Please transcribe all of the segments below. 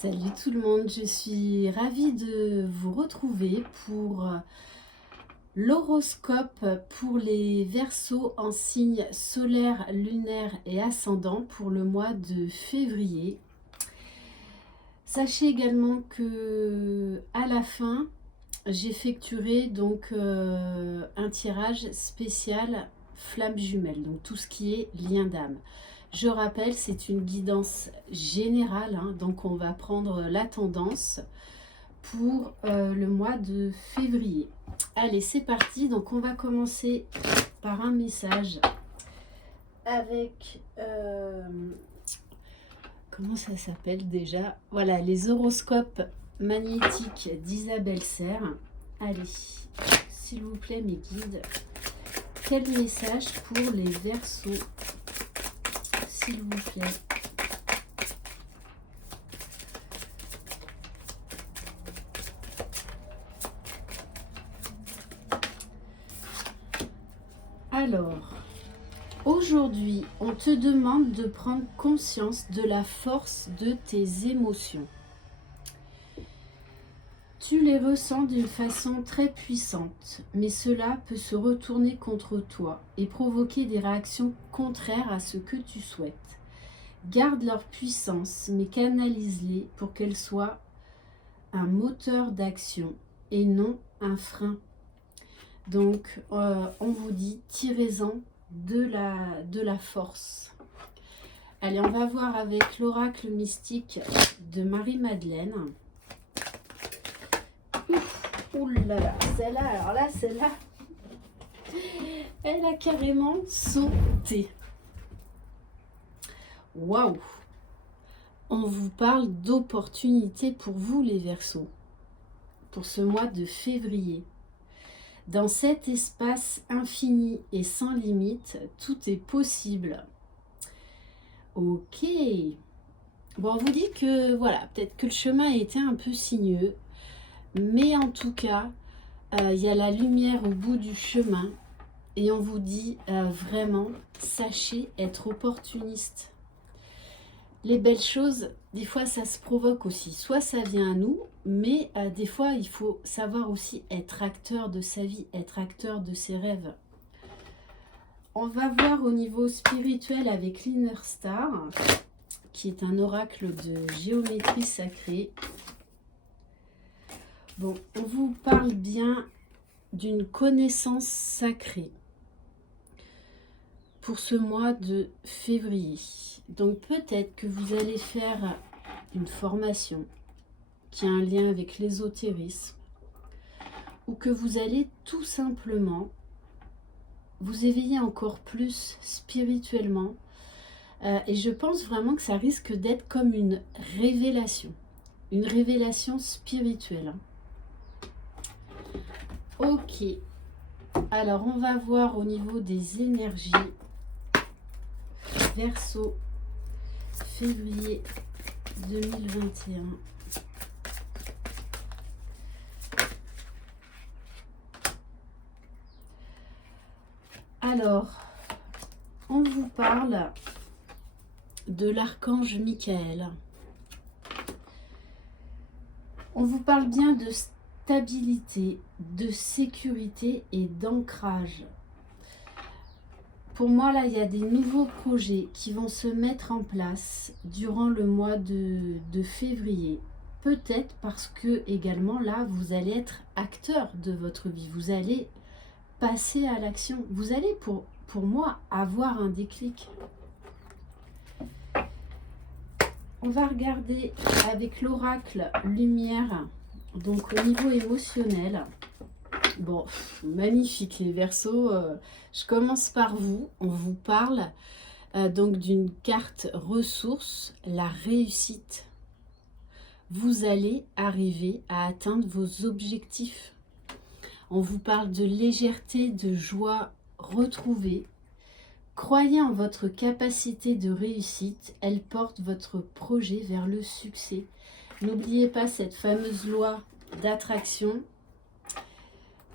Salut tout le monde, je suis ravie de vous retrouver pour l'horoscope pour les Verseaux en signe solaire, lunaire et ascendant pour le mois de février. Sachez également que à la fin, j'effectuerai donc un tirage spécial flamme jumelle, donc tout ce qui est lien d'âme. Je rappelle, c'est une guidance générale, hein, donc on va prendre la tendance pour le mois de février. Allez, c'est parti. Donc on va commencer par un message avec... comment ça s'appelle déjà? Voilà, les horoscopes magnétiques d'Isabelle Serre. Allez, s'il vous plaît mes guides, quel message pour les Verseaux, s'il vous plaît? Alors, aujourd'hui, on te demande de prendre conscience de la force de tes émotions. Tu les ressens d'une façon très puissante, mais cela peut se retourner contre toi et provoquer des réactions contraires à ce que tu souhaites. Garde leur puissance, mais canalise-les pour qu'elles soient un moteur d'action et non un frein. Donc, on vous dit, tirez-en de la force. Allez, on va voir avec l'oracle mystique de Marie-Madeleine. Ouh là là, celle-là, alors là, celle-là, elle a carrément sauté. Waouh! On vous parle d'opportunités pour vous, les Verseaux, pour ce mois de février. Dans cet espace infini et sans limite, tout est possible. Ok. Bon, on vous dit que, voilà, peut-être que le chemin a été un peu sinueux, mais en tout cas, il y a la lumière au bout du chemin. Et on vous dit vraiment, sachez être opportuniste. Les belles choses, des fois, ça se provoque aussi. Soit ça vient à nous, mais des fois, il faut savoir aussi être acteur de sa vie, être acteur de ses rêves. On va voir au niveau spirituel avec l'Inner Star, qui est un oracle de géométrie sacrée. Bon, on vous parle bien d'une connaissance sacrée pour ce mois de février. Donc peut-être que vous allez faire une formation qui a un lien avec l'ésotérisme, ou que vous allez tout simplement vous éveiller encore plus spirituellement. Et je pense vraiment que ça risque d'être comme une révélation spirituelle. Ok, alors on va voir au niveau des énergies. Verseau, février 2021. Alors, on vous parle de l'archange Michael. On vous parle bien de stabilité, de sécurité et d'ancrage. Pour moi, là, il y a des nouveaux projets qui vont se mettre en place durant le mois de février. Peut-être parce que, également, là, vous allez être acteur de votre vie. Vous allez passer à l'action. Vous allez, pour moi, avoir un déclic. On va regarder avec l'oracle lumière, donc au niveau émotionnel. Bon, magnifique les Verseaux. Je commence par vous. On vous parle donc d'une carte ressources, la réussite. Vous allez arriver à atteindre vos objectifs. On vous parle de légèreté, de joie retrouvée. Croyez en votre capacité de réussite. Elle porte votre projet vers le succès. N'oubliez pas cette fameuse loi d'attraction.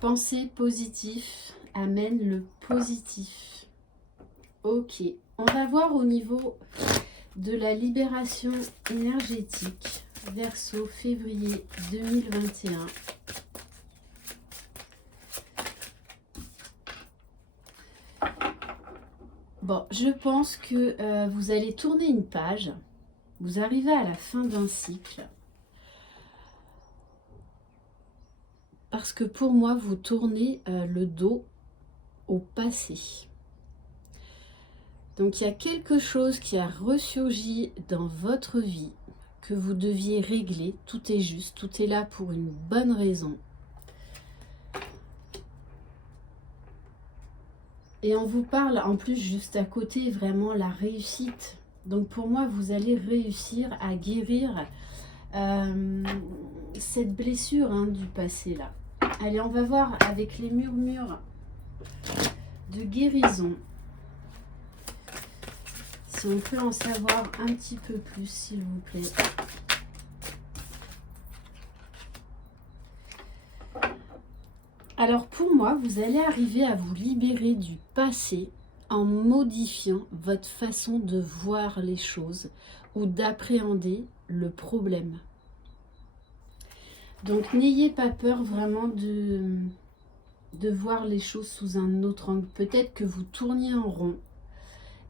Pensée positif amène le positif. Ok, on va voir au niveau de la libération énergétique Verseau, février 2021. Bon, je pense que vous allez tourner une page. Vous arrivez à la fin d'un cycle. Parce que pour moi, vous tournez le dos au passé. Donc il y a quelque chose qui a ressurgi dans votre vie que vous deviez régler. Tout est juste, tout est là pour une bonne raison. Et on vous parle en plus juste à côté vraiment la réussite. Donc pour moi, vous allez réussir à guérir cette blessure du passé là. Allez, on va voir avec les murmures de guérison. Si on peut en savoir un petit peu plus, s'il vous plaît. Alors pour moi, vous allez arriver à vous libérer du passé en modifiant votre façon de voir les choses ou d'appréhender le problème. Donc n'ayez pas peur vraiment de voir les choses sous un autre angle. Peut-être que vous tourniez en rond.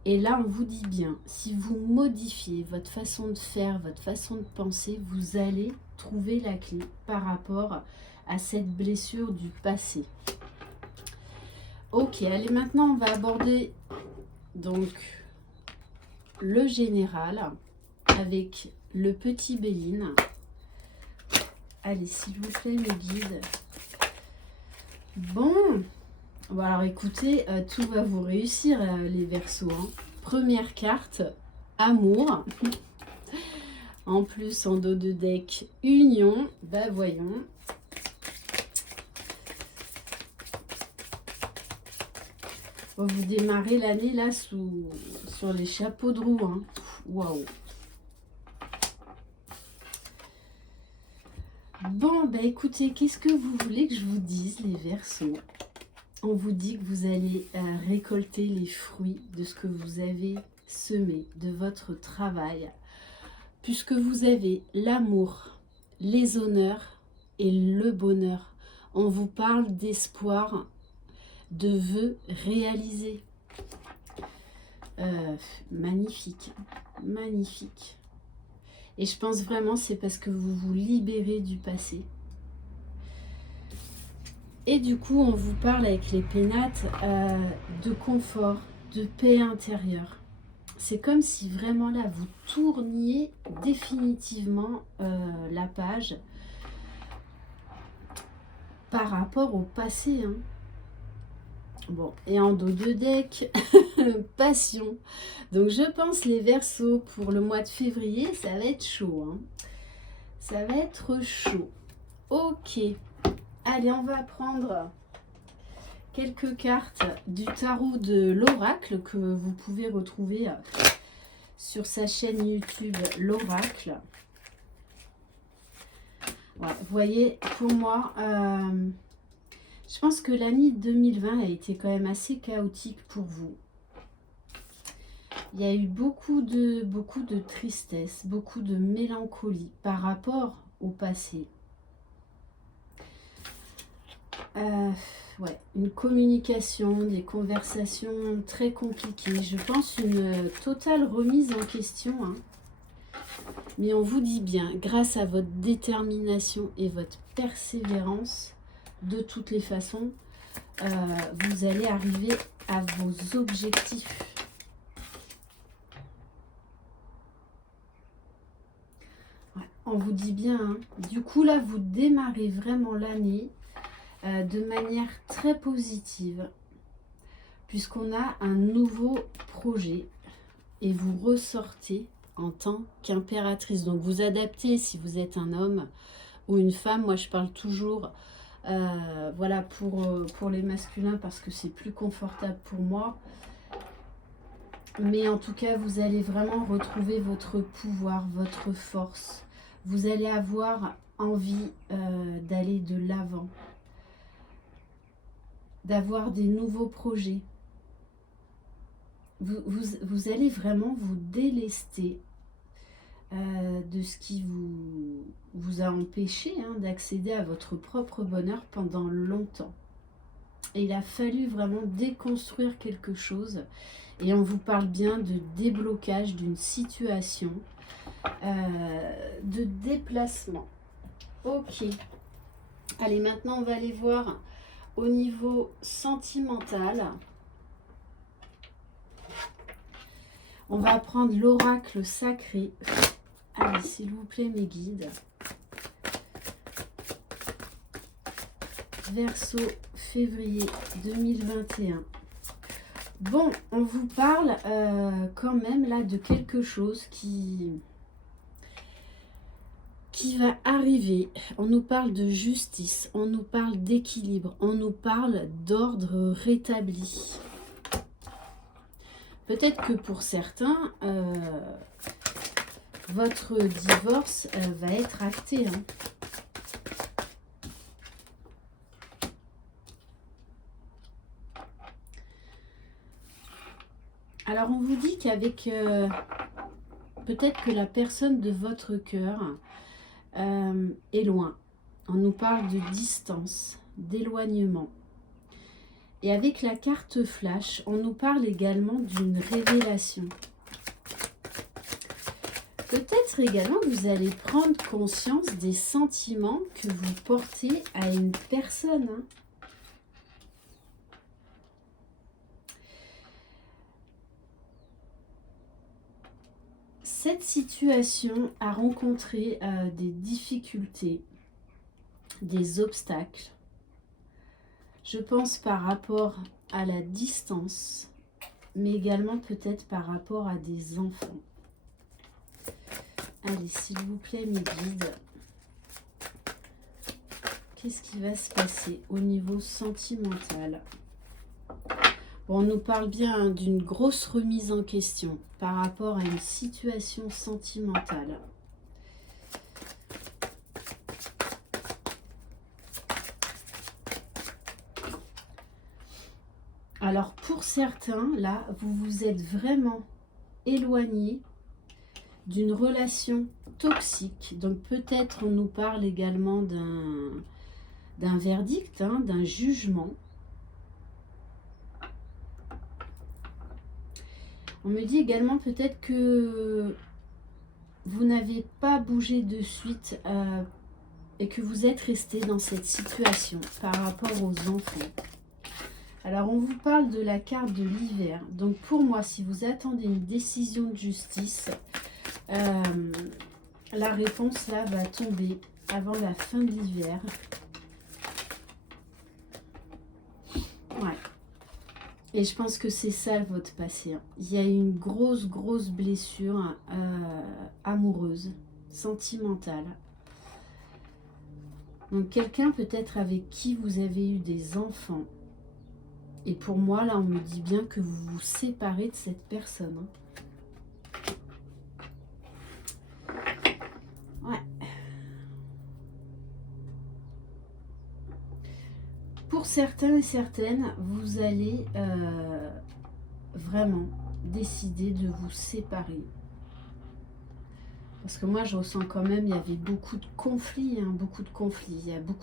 Et là, on vous dit bien, si vous modifiez votre façon de faire, votre façon de penser, vous allez trouver la clé par rapport à cette blessure du passé. Ok, allez, maintenant, on va aborder donc le général avec le petit Béline. Allez, s'il vous plaît, mes guides. Bon, alors écoutez, tout va vous réussir, les Verseaux. Première carte, amour. En plus, en dos de deck, union. Bah voyons. Vous démarrez l'année là sur les chapeaux de roue. Waouh. Bon, bah écoutez, qu'est-ce que vous voulez que je vous dise, les Verseaux? On vous dit que vous allez récolter les fruits de ce que vous avez semé, de votre travail, puisque vous avez l'amour, les honneurs et le bonheur. On vous parle d'espoir, de vœux réalisés. Magnifique, magnifique. Et je pense vraiment c'est parce que vous vous libérez du passé. Et du coup, on vous parle avec les pénates de confort, de paix intérieure. C'est comme si vraiment là, vous tourniez définitivement la page par rapport au passé. Bon, et en dos de deck, passion. Donc je pense les Verseaux pour le mois de février, ça va être chaud. Ça va être chaud. Ok. Allez, on va prendre quelques cartes du tarot de l'oracle que vous pouvez retrouver sur sa chaîne YouTube l'oracle. Ouais, vous voyez, pour moi, je pense que l'année 2020 a été quand même assez chaotique pour vous. Il y a eu beaucoup de tristesse, beaucoup de mélancolie par rapport au passé. Ouais, une communication, des conversations très compliquées. Je pense une totale remise en question. Mais on vous dit bien, grâce à votre détermination et votre persévérance, de toutes les façons, vous allez arriver à vos objectifs. Ouais, on vous dit bien, du coup là, vous démarrez vraiment l'année de manière très positive, puisqu'on a un nouveau projet et vous ressortez en tant qu'impératrice. Donc vous adaptez si vous êtes un homme ou une femme. Moi je parle toujours voilà pour les masculins parce que c'est plus confortable pour moi. Mais en tout cas, vous allez vraiment retrouver votre pouvoir, votre force. Vous allez avoir envie d'aller de l'avant, d'avoir des nouveaux projets. Vous allez vraiment vous délester de ce qui vous a empêché d'accéder à votre propre bonheur pendant longtemps. Et il a fallu vraiment déconstruire quelque chose. Et on vous parle bien de déblocage d'une situation, de déplacement. Ok. Allez, maintenant on va aller voir au niveau sentimental. On va prendre l'oracle sacré. Allez, s'il vous plaît, mes guides. Verseau, février 2021. Bon, on vous parle quand même là de quelque chose qui va arriver. On nous parle de justice, on nous parle d'équilibre, on nous parle d'ordre rétabli. Peut-être que pour certains, votre divorce va être acté. Alors on vous dit qu'avec peut-être que la personne de votre cœur est loin. On nous parle de distance, d'éloignement. Et avec la carte flash, on nous parle également d'une révélation. Peut-être également que vous allez prendre conscience des sentiments que vous portez à une personne. Cette situation a rencontré des difficultés, des obstacles. Je pense par rapport à la distance, mais également peut-être par rapport à des enfants. Allez, s'il vous plaît, mes guides, qu'est-ce qui va se passer au niveau sentimental? Bon, on nous parle bien d'une grosse remise en question par rapport à une situation sentimentale. Alors pour certains, là, vous vous êtes vraiment éloigné d'une relation toxique. Donc peut-être on nous parle également d'un verdict, d'un jugement. On me dit également peut-être que vous n'avez pas bougé de suite et que vous êtes resté dans cette situation par rapport aux enfants. Alors, on vous parle de la carte de l'hiver. Donc, pour moi, si vous attendez une décision de justice, la réponse, là, va tomber avant la fin de l'hiver. Ouais. Et je pense que c'est ça votre passé. Il y a une grosse blessure amoureuse, sentimentale. Donc, quelqu'un peut-être avec qui vous avez eu des enfants. Et pour moi, là, on me dit bien que vous vous séparez de cette personne. Ouais. Pour certains et certaines, vous allez vraiment décider de vous séparer. Parce que moi, je ressens quand même, il y avait beaucoup de conflits, il y a beaucoup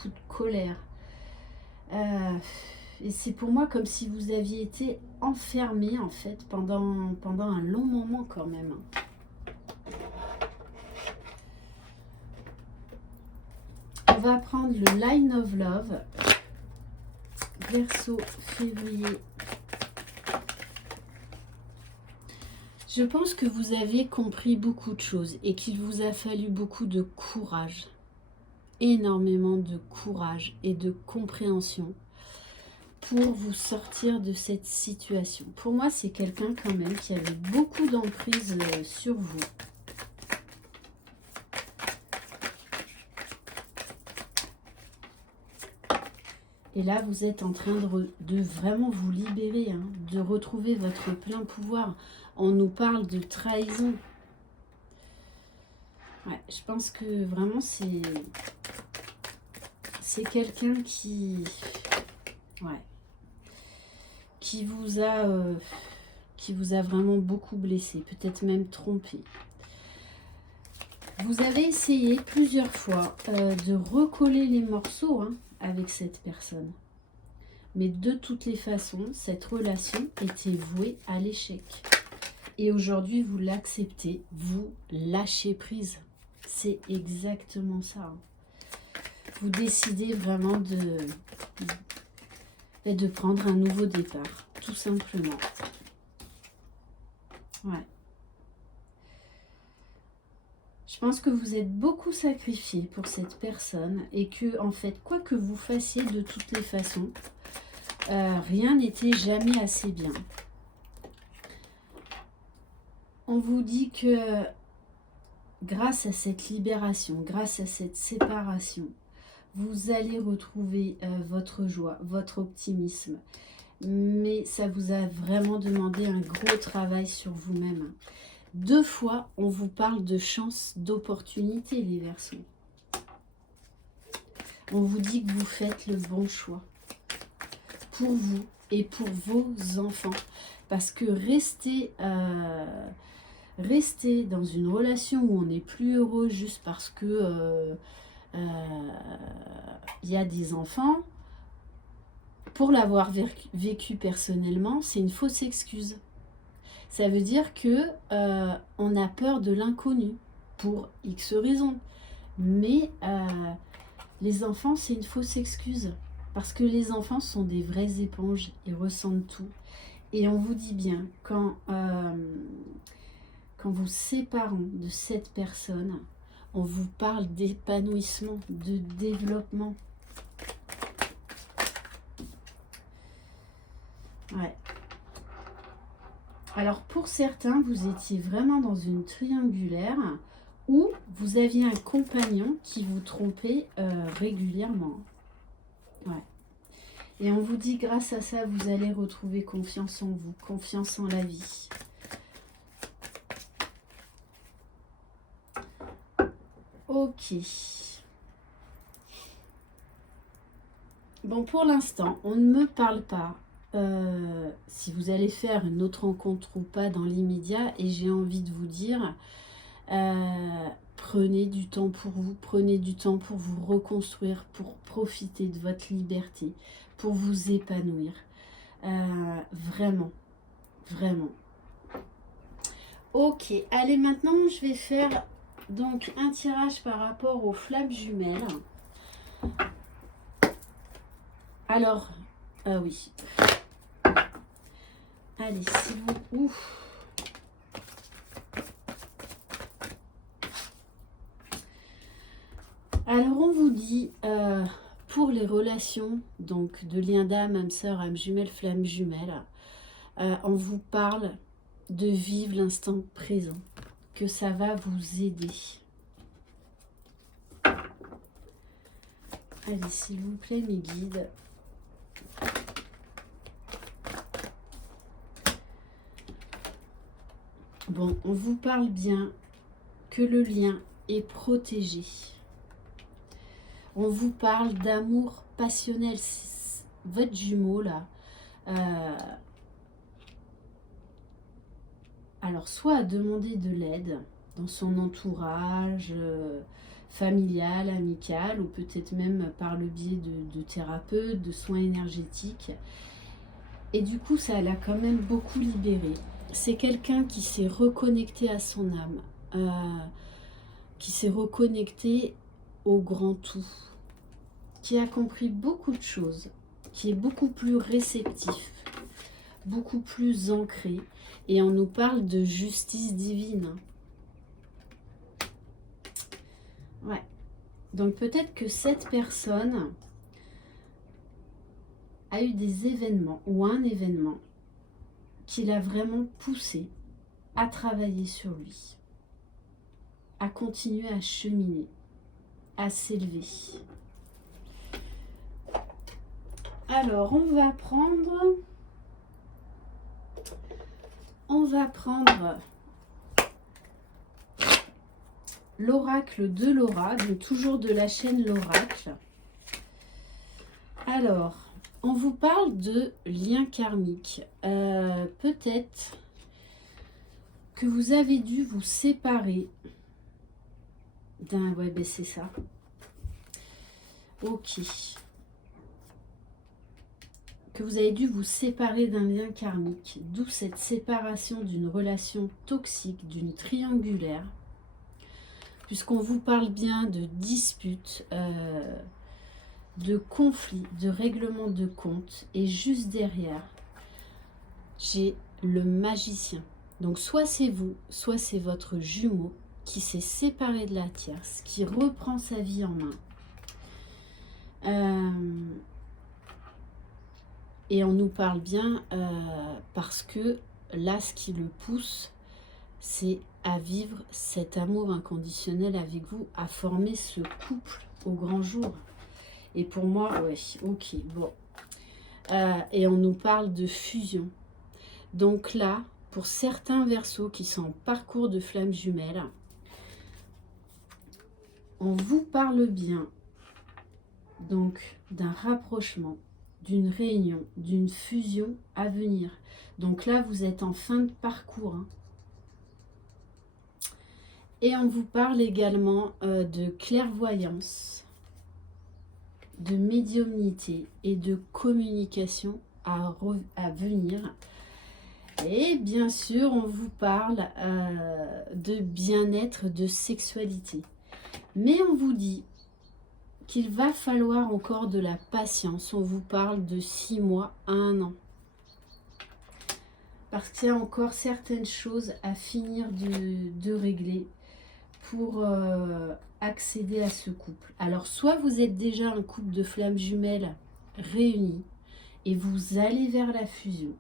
de colère. Et c'est pour moi comme si vous aviez été enfermé, en fait, pendant un long moment quand même. On va prendre le Line of Love. Verseau, février. Je pense que vous avez compris beaucoup de choses et qu'il vous a fallu beaucoup de courage. Énormément de courage et de compréhension pour vous sortir de cette situation. Pour moi, c'est quelqu'un quand même qui avait beaucoup d'emprise sur vous. Et là, vous êtes en train de vraiment vous libérer, de retrouver votre plein pouvoir. On nous parle de trahison. Ouais, je pense que vraiment, c'est quelqu'un qui... Ouais. Qui vous a vraiment beaucoup blessé, peut-être même trompé. Vous avez essayé plusieurs fois de recoller les morceaux avec cette personne. Mais de toutes les façons, cette relation était vouée à l'échec. Et aujourd'hui, vous l'acceptez, vous lâchez prise. C'est exactement ça. Vous décidez vraiment de prendre un nouveau départ, tout simplement. Ouais. Je pense que vous êtes beaucoup sacrifié pour cette personne et que, en fait, quoi que vous fassiez de toutes les façons, rien n'était jamais assez bien. On vous dit que grâce à cette libération, grâce à cette séparation, vous allez retrouver votre joie, votre optimisme. Mais ça vous a vraiment demandé un gros travail sur vous-même. 2 fois, on vous parle de chance, d'opportunité, les Verseaux. On vous dit que vous faites le bon choix pour vous et pour vos enfants. Parce que rester dans une relation où on n'est plus heureux juste parce que y a des enfants, pour l'avoir vécu personnellement, c'est une fausse excuse. Ça veut dire que on a peur de l'inconnu pour X raisons. Mais les enfants, c'est une fausse excuse. Parce que les enfants sont des vraies éponges, ils ressentent tout. Et on vous dit bien, quand vous séparez de cette personne, on vous parle d'épanouissement, de développement. Ouais. Alors pour certains, vous étiez vraiment dans une triangulaire où vous aviez un compagnon qui vous trompait régulièrement. Ouais. Et on vous dit grâce à ça, vous allez retrouver confiance en vous, confiance en la vie. Ok. Bon, pour l'instant, on ne me parle pas si vous allez faire une autre rencontre ou pas dans l'immédiat. Et j'ai envie de vous dire, prenez du temps pour vous, prenez du temps pour vous reconstruire, pour profiter de votre liberté, pour vous épanouir. Vraiment, vraiment. Ok, allez, maintenant je vais faire donc un tirage par rapport aux flammes jumelles. Alors, oui. Allez, si vous... Ouf. Alors, on vous dit, pour les relations, donc de lien d'âme, âme sœur, âme jumelle, flamme jumelle, on vous parle de vivre l'instant présent, que ça va vous aider. Allez, s'il vous plaît, mes guides. Bon, on vous parle bien que le lien est protégé. On vous parle d'amour passionnel. Votre jumeau, là, alors, soit à demander de l'aide dans son entourage familial, amical, ou peut-être même par le biais de thérapeutes, de soins énergétiques. Et du coup, ça l'a quand même beaucoup libéré. C'est quelqu'un qui s'est reconnecté à son âme, qui s'est reconnecté au grand tout, qui a compris beaucoup de choses, qui est beaucoup plus réceptif, beaucoup plus ancré. Et on nous parle de justice divine. Ouais. Donc peut-être que cette personne a eu des événements ou un événement qui l'a vraiment poussé à travailler sur lui, à continuer à cheminer, à s'élever. Alors, on va prendre l'oracle de Laura, donc toujours de la chaîne l'oracle. Alors, on vous parle de lien karmique. Peut-être que vous avez dû vous séparer Ouais, ben c'est ça. Ok. Que vous avez dû vous séparer d'un lien karmique, d'où cette séparation d'une relation toxique, d'une triangulaire, puisqu'on vous parle bien de disputes, de conflits, de règlements de comptes, et juste derrière, j'ai le magicien. Donc soit c'est vous, soit c'est votre jumeau qui s'est séparé de la tierce, qui reprend sa vie en main. Et on nous parle bien parce que là, ce qui le pousse, c'est à vivre cet amour inconditionnel avec vous, à former ce couple au grand jour. Et pour moi, ouais, ok, bon. Et on nous parle de fusion. Donc là, pour certains Verseaux qui sont en parcours de flammes jumelles, on vous parle bien donc d'un rapprochement, d'une réunion, d'une fusion à venir. Donc là, vous êtes en fin de parcours. Hein. Et on vous parle également de clairvoyance, de médiumnité et de communication à venir. Et bien sûr, on vous parle de bien-être, de sexualité. Mais on vous dit qu'il va falloir encore de la patience. On vous parle de 6 mois à 1 an. Parce qu'il y a encore certaines choses à finir de régler pour accéder à ce couple. Alors, soit vous êtes déjà un couple de flammes jumelles réunis et vous allez vers la fusion.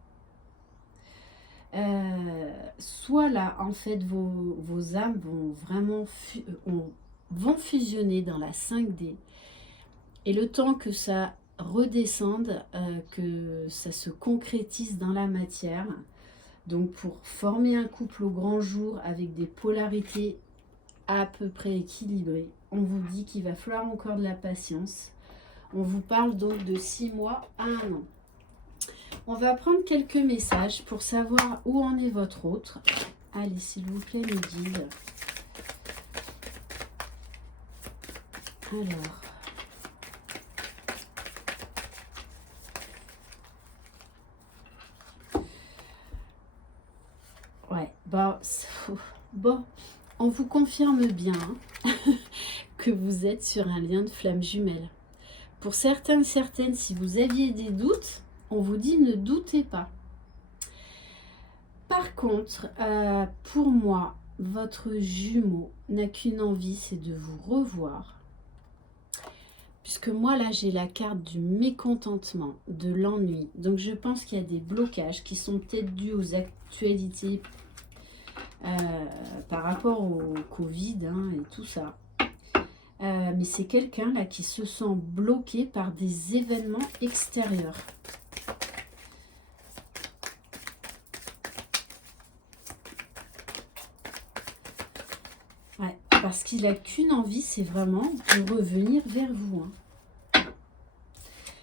Soit là, en fait, vos âmes vont vraiment vont fusionner dans la 5D. Et le temps que ça redescende, que ça se concrétise dans la matière, donc pour former un couple au grand jour avec des polarités à peu près équilibrées, on vous dit qu'il va falloir encore de la patience. On vous parle donc de 6 mois à 1 an. On va prendre quelques messages pour savoir où en est votre autre. Allez, s'il vous plaît, mes guides. Alors... Ouais, bon, on vous confirme bien que vous êtes sur un lien de flamme jumelle. Pour certaines, si vous aviez des doutes, on vous dit ne doutez pas. Par contre, pour moi, votre jumeau n'a qu'une envie, c'est de vous revoir. Puisque moi, là, j'ai la carte du mécontentement, de l'ennui. Donc, je pense qu'il y a des blocages qui sont peut-être dus aux actualités par rapport au Covid et tout ça. Mais c'est quelqu'un là qui se sent bloqué par des événements extérieurs. Ouais, parce qu'il n'a qu'une envie, c'est vraiment de revenir vers vous. Hein.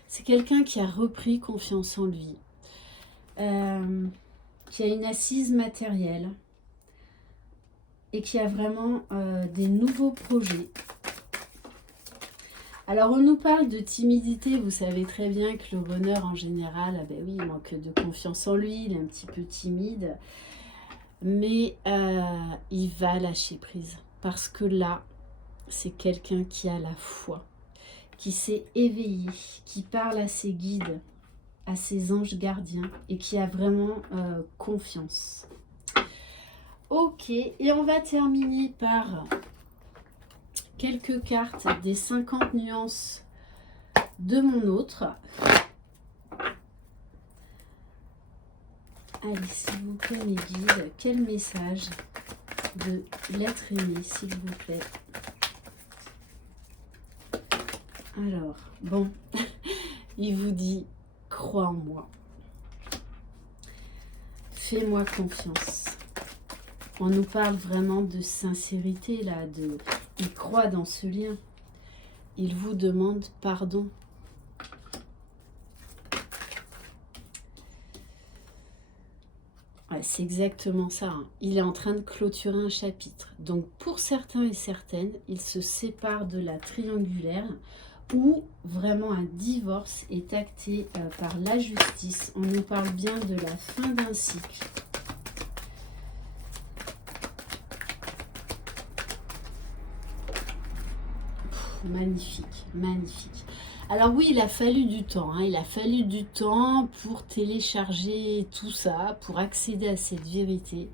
C'est quelqu'un qui a repris confiance en lui, qui a une assise matérielle et qui a vraiment des nouveaux projets. Alors, on nous parle de timidité. Vous savez très bien que le runner, en général, ben oui, il manque de confiance en lui, il est un petit peu timide. Mais il va lâcher prise. Parce que là, c'est quelqu'un qui a la foi, qui s'est éveillé, qui parle à ses guides, à ses anges gardiens et qui a vraiment confiance. Ok, et on va terminer par... quelques cartes des 50 nuances de mon autre. Allez, s'il vous plaît, mes guides, quel message de l'être aimé, s'il vous plaît. Alors, bon, il vous dit, crois en moi. Fais-moi confiance. On nous parle vraiment de sincérité, là, il croit dans ce lien. Il vous demande pardon. Ouais, Ouais, c'est exactement ça, hein. Il est en train de clôturer un chapitre. Donc pour certains et certaines, il se sépare de la triangulaire où vraiment un divorce est acté par la justice. On nous parle bien de la fin d'un cycle. Magnifique, magnifique. Alors oui, il a fallu du temps, hein, il a fallu du temps pour télécharger tout ça, pour accéder à cette vérité.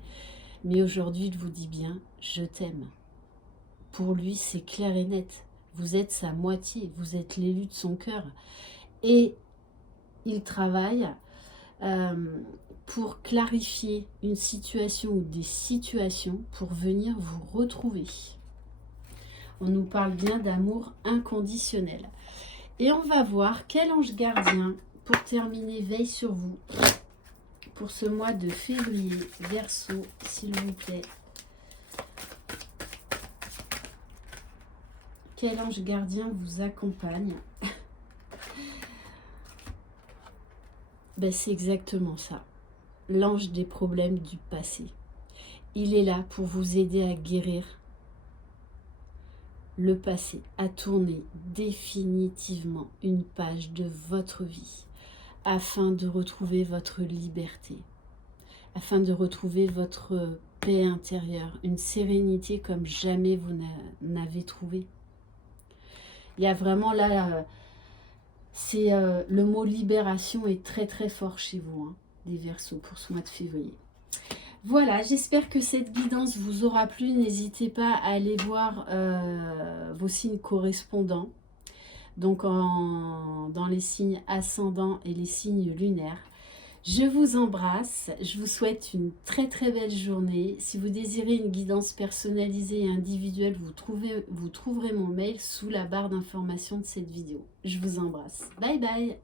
Mais aujourd'hui, il vous dit bien, je t'aime. Pour lui, c'est clair et net. Vous êtes sa moitié, vous êtes l'élu de son cœur. Et il travaille pour clarifier une situation ou des situations pour venir vous retrouver. On nous parle bien d'amour inconditionnel. Et on va voir quel ange gardien, pour terminer, veille sur vous pour ce mois de février. Verseau, s'il vous plaît. Quel ange gardien vous accompagne? Ben, c'est exactement ça. L'ange des problèmes du passé. Il est là pour vous aider à guérir le passé, à tourner définitivement une page de votre vie, afin de retrouver votre liberté, afin de retrouver votre paix intérieure, une sérénité comme jamais vous n'avez trouvé. Il y a vraiment là, le mot libération est très très fort chez vous, hein, les Verseaux, pour ce mois de février. Voilà, j'espère que cette guidance vous aura plu. N'hésitez pas à aller voir vos signes correspondants, donc dans les signes ascendants et les signes lunaires. Je vous embrasse, je vous souhaite une très très belle journée. Si vous désirez une guidance personnalisée et individuelle, vous trouverez mon mail sous la barre d'information de cette vidéo. Je vous embrasse. Bye bye.